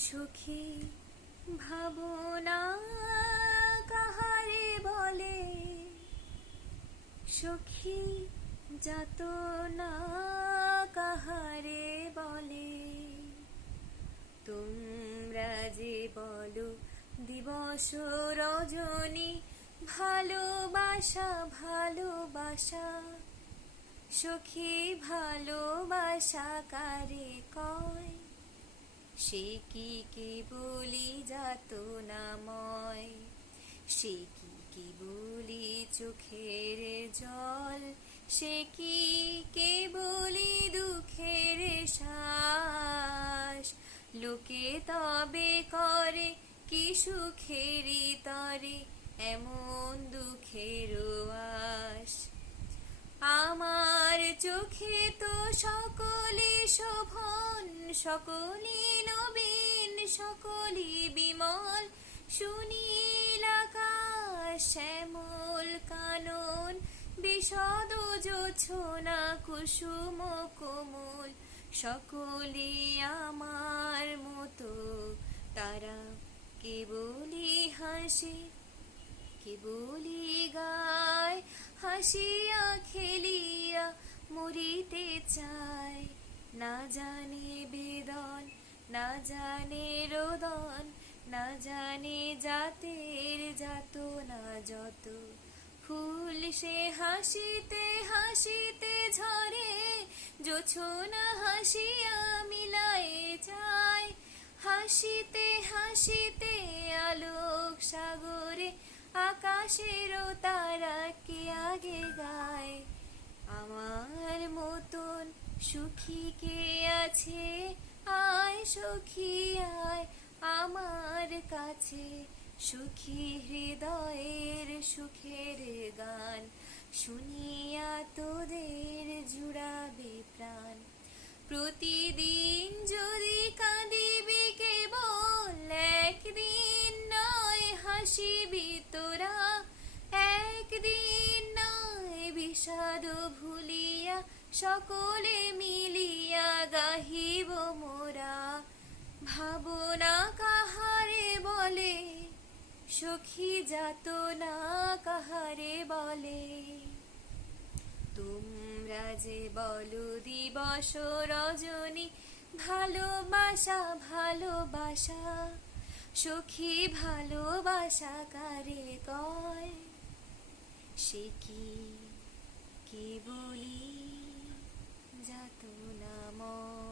সখী ভাবনা কাহারে বলে, সখী যাতনা কাহারে বলে। তোমরা যে বলো দিবস রজনী, ভালোবাসা ভালোবাসা। সখী ভালোবাসা কারে কয়, সে কি কেবলি যাতনাময়। সে কি কেবলি চোখের জল, সে কি কেবলি দুঃখের শ্বাস। লোকে তবে করে কি সুখেরই তরে, এমন দুঃখের আশ। আমার চোখে তো সকলে শোভন, সকলে নবীন, সকলে বিমল। সুনীল আকাশ, শ্যামল কানন, বিশদ জোছনা, কুসুম কোমল। সকলে আমার মতো, তারা কেবলি হাসে, কেবলি গায়। হাসিয়া খেলিয়া মরিতে চায়, না জানে বেদন, না জানে রোদন, না জানে জাতের যাতনা যত। ফুল সে হাসিতে হাসিতে ঝরে, জোছনা হাসিয়া মিলায়ে যায়। হাসিতে হাসিতে আলোক সাগরে, আকাশেরও তারা কে আগে গায়। আমার মতন সুখী কে আছে, আয় সখী আয় আমার কাছে। সুখী হৃদয়ের সুখের গান, শুনিয়া তোদের জুড়াবে প্রাণ। প্রতিদিন যদি কাঁদিবি কেবল, একদিন নয় হাসিবি তোরা। একদিন নয় বিষাদ ভুলিয়া, সকলে মিলিয়া গাহিব মোরা। ভাবনা কাহারে বলে, সখী যাতনা কাহারে বলে। তোমরা যে বলো দিবস রজনী, ভালোবাসা ভালোবাসা। সখী ভালোবাসা কারে কয়, সে কি কেবলি যাতনাময়।